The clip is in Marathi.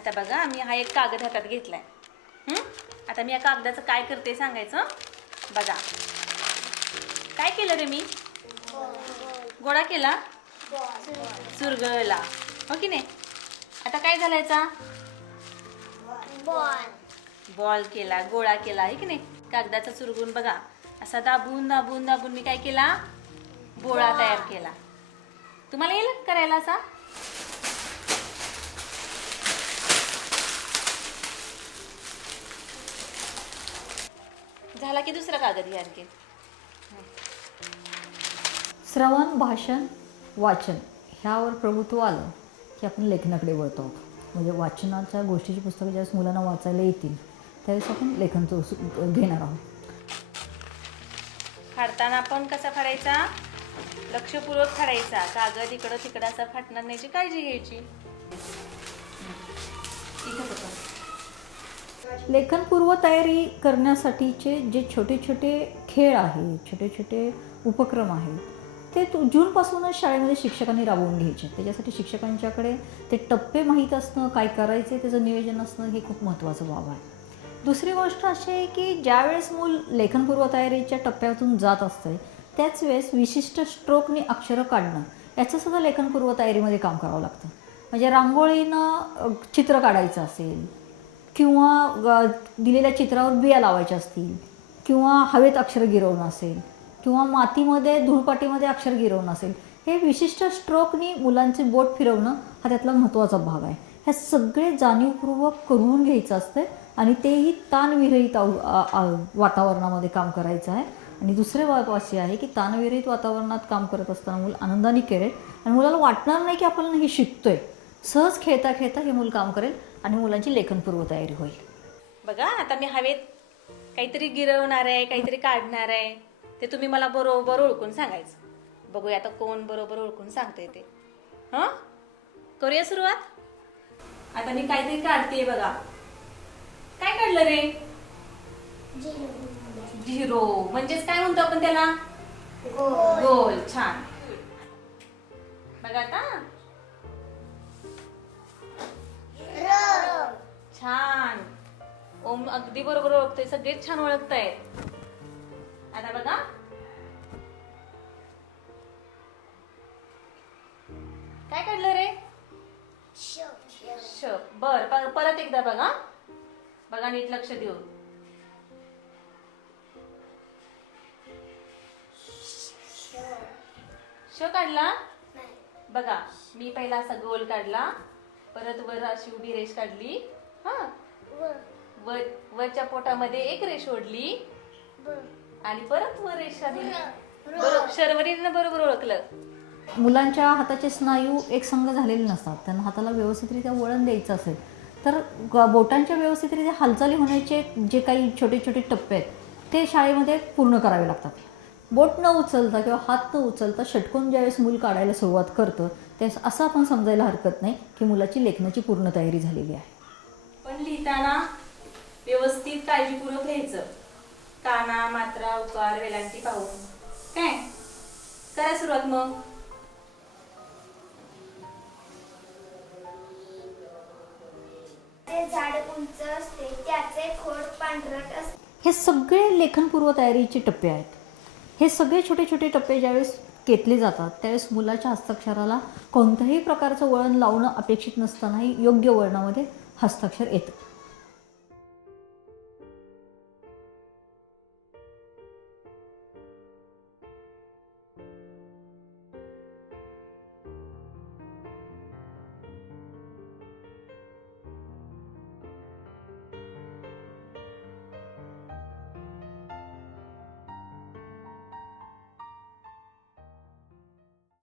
आता बघा मी हा एक कागद हातात घेतलाय. आहे आता मी या कागदाचं काय करते सांगायचं? बघा. काय केलं रे मी? गोळा केला? चुरगळला हो की नाही? आता काय झालायचा बॉल केला गोळा केला आहे की नाही? कागदाचा चुरगून बघा. असा दाबून दाबून दाबून मी काय केला? गोळा तयार केला. तुम्हाला येईल करायला असा? झाला की दुसरा कागद घ्या आणखी? श्रवण भाषण वाचन ह्यावर प्रभुत्व आलं की आपण लेखनाकडे वळतो. म्हणजे वाचनाच्या गोष्टीची पुस्तकं ज्यावेळेस मुलांना वाचायला येतील त्यावेळेस आपण लेखनचं सु- घेणार आहोत. फाडताना पण कसा फाडायचा लक्षपूर्वक फाडायचा कागद इकडं तिकडं असा फाटणार नाही. काळजी घ्यायची. इथं लेखनपूर्व तयारी करण्यासाठीचे जे छोटे छोटे खेळ आहेत छोटे छोटे उपक्रम आहेत ते तू जूनपासूनच शाळेमध्ये शिक्षकांनी राबवून घ्यायचे. त्याच्यासाठी शिक्षकांच्याकडे ते टप्पे माहीत असणं काय करायचे त्याचं नियोजन असणं हे खूप महत्त्वाचं बाब आहे. दुसरी गोष्ट अशी आहे की ज्यावेळेस मूल लेखनपूर्व तयारीच्या टप्प्यातून जात असतं त्याच वेळेस विशिष्ट स्ट्रोकनी अक्षरं काढणं याचंसुद्धा लेखनपूर्व तयारीमध्ये काम करावं लागतं. म्हणजे रांगोळीनं चित्र काढायचं असेल किंवा दिलेल्या चित्रावर बिया लावायच्या असतील किंवा हवेत अक्षर गिरवणं असेल किंवा मातीमध्ये धूळपाटीमध्ये अक्षर गिरवणं असेल हे विशिष्ट स्ट्रोकनी मुलांचे बोट फिरवणं हा त्यातला महत्त्वाचा भाग आहे. हे सगळे जाणीवपूर्वक करून घ्यायचं असतं आणि तेही ताणविरहित वातावरणामध्ये काम करायचं आहे. आणि दुसरे बाब असे आहे की ताणविरहित वातावरणात काम करत असताना मुलं आनंदाने करेल आणि मुलाला वाटणार नाही की आपण हे शिकतोय. सहज खेळता खेळता हे मूल काम करेल. आणि मुलांची लेखनपूर्व तयारी होईल. बघा आता मी हवेत काहीतरी गिरवणार आहे काहीतरी काढणार आहे. ते तुम्ही मला बरोबर ओळखून सांगायचं. बघूया आता कोण बरोबर ओळखून सांगते ते. हं? करूया सुरुवात? आता मी काहीतरी काढते बघा. काय काढलं रे? झिरो. म्हणजेच काय म्हणतो आपण त्याला? गोल. छान. बघा आता. छान. ओम अगदी बरोबर ओळखतोय. सगळेच छान ओळखतायत आता बघा. काय काढलं रे? श. बर परत एकदा बघा. बघा नीट लक्ष देऊन. श. काढला? बघा मी पहिला असा गोल काढला. परत वर अशी उभी रेष काढली. हा. वर. वरच्या पोटामध्ये एक रेष ओढली. आणि परत वर रेष काढली. बरोबर शर्वरीनं बरोबर ओळखलं. मुलांच्या हाताचे स्नायू एक संघ झालेले नसतात. त्यांना हाताला व्यवस्थितरित्या वळण द्यायचं असेल तर बोटांच्या व्यवस्थितरित्या हालचाली होण्याचे जे काही छोटे छोटे टप्पे आहेत ते शाळेमध्ये पूर्ण करावे लागतात. बोट न उचलता किंवा हात न उचलता षटकोन ज्यावेळेस मूल काढायला सुरुवात करतं त्यावेळेस असं आपण समजायला हरकत नाही की मुलाची लेखनाची पूर्ण तयारी झालेली आहे. पण लिहिताना व्यवस्थित काळजीपूर्वक लिहायचं. काना मात्रा उकार वेलांटी पाहून. काय? करा सुरुवात मग. ते झाड उंच असते त्याचे खोड पांढरट असते. हे सगळे लेखनपूर्व तयारीचे टप्पे आहेत. हे सगळे छोटे छोटे टप्पे ज्यावेळेस घेतले जातात त्यावेळेस मुलाच्या हस्ताक्षराला कोणत्याही प्रकारचं वळण लावणं अपेक्षित नसतानाही योग्य वळणामध्ये हस्ताक्षर येतं.